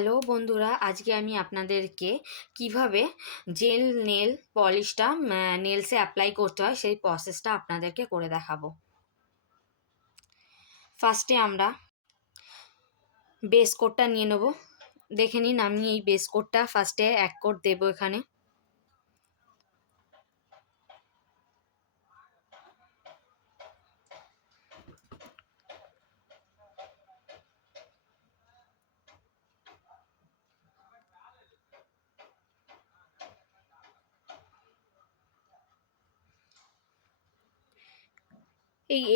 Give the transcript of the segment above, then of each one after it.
Hello বন্ধুরা, আজকে আমি আপনাদেরকে কিভাবে জেল নেল পলিশটা নেলসে অ্যাপ্লাই করতে হয় সেই প্রসেসটা আপনাদেরকে করে দেখাবো। ফার্স্টে আমরা বেস কোটটা নিয়ে নেব। দেখে নিন, আমি এই বেস কোটটা ফার্স্টে 1 কোট দেবো এখানে।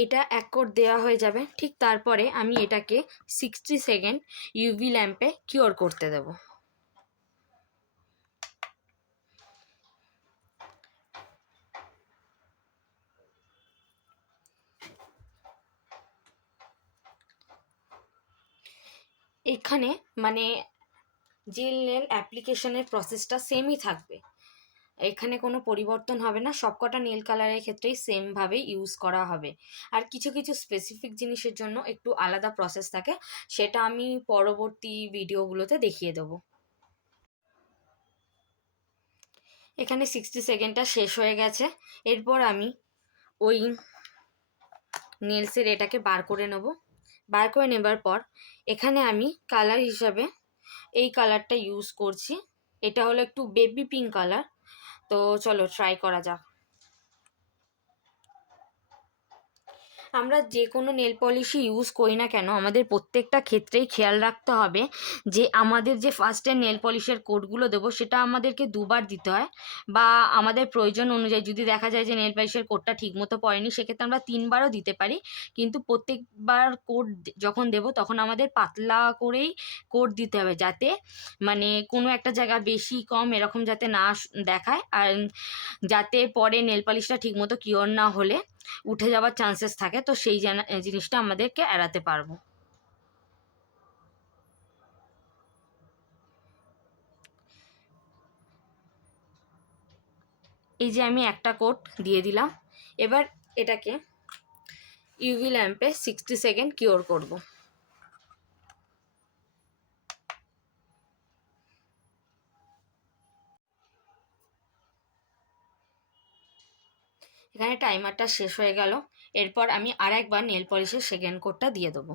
এটা 1 কোট দেওয়া হয়ে যাবে। ঠিক তারপরে আমি এটাকে 60 সেকেন্ড ইউভি ল্যাম্পে কিওর করতে দেব। এখানে মানে জেল নেল অ্যাপ্লিকেশনের প্রসেসটা সেমই থাকবে, এখানে কোনো পরিবর্তন হবে না। সবকটা নেল কালারের ক্ষেত্রেই সেমভাবে ইউজ করা হবে। আর কিছু কিছু স্পেসিফিক জিনিসের জন্য একটু আলাদা প্রসেস থাকে, সেটা আমি পরবর্তী ভিডিওগুলোতে দেখিয়ে দেবো। এখানে 60 সেকেন্ডটা শেষ হয়ে গেছে। এরপর আমি ওই নেলসের এটাকে বার করে নেব। বার করে নেবার পর এখানে আমি কালার হিসাবে এই কালারটা ইউজ করছি। এটা হলো একটু বেবি পিঙ্ক কালার। তো চলো ট্রাই করা যাক। আমরা যে কোনো নেল পলিশই ইউজ করি না কেন, আমাদের প্রত্যেকটা ক্ষেত্রেই খেয়াল রাখতে হবে যে আমাদের যে ফার্স্টে নেল পলিশের কোটগুলো দেবো সেটা আমাদেরকে দুবার দিতে হয়, বা আমাদের প্রয়োজন অনুযায়ী যদি দেখা যায় যে নেল পলিশের কোটটা ঠিকমতো পড়েনি সেক্ষেত্রে আমরা 3বারও দিতে পারি। কিন্তু প্রত্যেকবার কোট যখন দেবো তখন আমাদের পাতলা করেই কোট দিতে হবে, যাতে মানে কোনো একটা জায়গা বেশি কম এরকম যাতে না দেখায়, আর যাতে পরে নেল পলিশটা ঠিকমতো কিওর না হলে উঠে যাওয়ার চান্সেস থাকে। তো সেই জিনিসটা আমাদেরকে এড়াতে পারবো। এই যে আমি একটা কোট দিয়ে দিলাম। এবার এটাকে ইউভি ল্যাম্পে 60 সেকেন্ড কিওর করব। এখানে টাইমারটা শেষ হয়ে গেল। এরপর আমি আরেকবার নেল পলিশের সেকেন্ড কোটটা দিয়ে দেবো।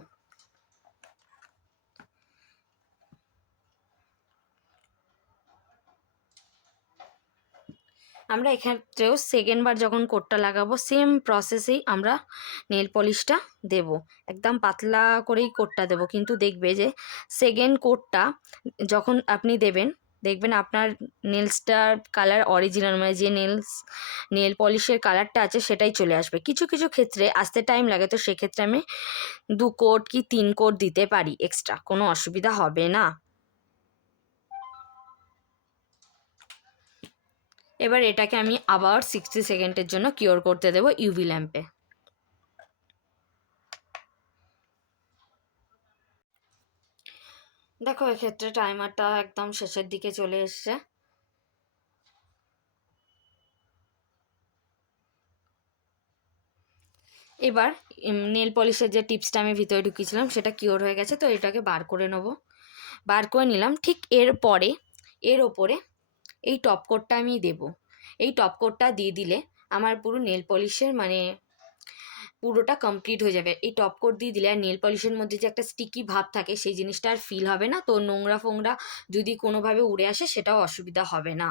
আমরা এক্ষেত্রেও সেকেন্ডবার যখন কোটটা লাগাবো সেম প্রসেসেই আমরা নেল পলিশটা দেব। একদম পাতলা করেই কোটটা দেব, কিন্তু দেখবে যে সেকেন্ড কোটটা যখন আপনি দেবেন দেখবেন আপনার নেলসটার কালার অরিজিনাল, মানে যে নেল পলিশের কালারটা আছে সেটাই চলে আসবে। কিছু কিছু ক্ষেত্রে আসতে টাইম লাগে, তো সেক্ষেত্রে আমি 2 কোট কি 3 কোট দিতে পারি এক্সট্রা, কোনো অসুবিধা হবে না। এবার এটাকে আমি আবার 60 সেকেন্ডের জন্য কিওর করতে দেবো ইউভি ল্যাম্পে। দেখো এক্ষেত্রে টাইমারটা একদম শেষের দিকে চলে এসছে। এবার নেল পলিশের যে টিপসটা আমি ভিতরে ঢুকিয়েছিলাম সেটা কিওর হয়ে গেছে, তো এটাকে বার করে নেব। বার করে নিলাম। ঠিক এর ওপরে এই টপ কোটটা আমি দেব। এই টপ কোটটা দিয়ে দিলে আমার পুরো নেল পলিশের মানে পুরোটা কমপ্লিট হয়ে যাবে। এই টপ কোট দিয়ে দিলে আর নেল পলিশের মধ্যে যে একটা স্টিকি ভাব থাকে সেই জিনিসটা আর ফিল হবে না। তো নোংরা ফোংরা যদি কোনোভাবে উড়ে আসে সেটাও অসুবিধা হবে না।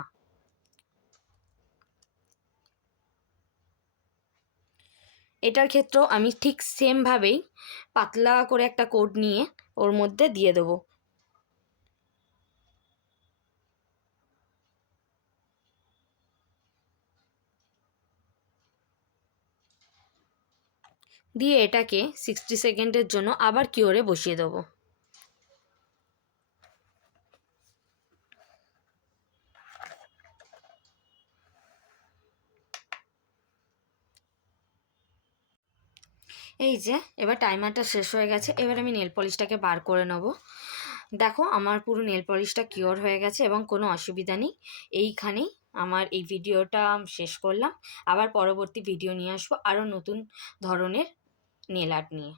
এটার ক্ষেত্রেও আমি ঠিক সেমভাবেই পাতলা করে একটা কোট নিয়ে ওর মধ্যে দিয়ে দেবো। দিয়ে এটাকে 60 সেকেন্ডের জন্য আবার কিওরে বসিয়ে দেবো। এই যে এবার টাইমারটা শেষ হয়ে গেছে। এবার আমি নেল পলিশটাকে বার করে নেব। দেখো আমার পুরো নেল পলিশটা কিওর হয়ে গেছে এবং কোনো অসুবিধা নেই। এইখানেই আমার এই ভিডিওটা শেষ করলাম। আবার পরবর্তী ভিডিও নিয়ে আসবো আরও নতুন ধরনের নেল আর্ট নিয়ে।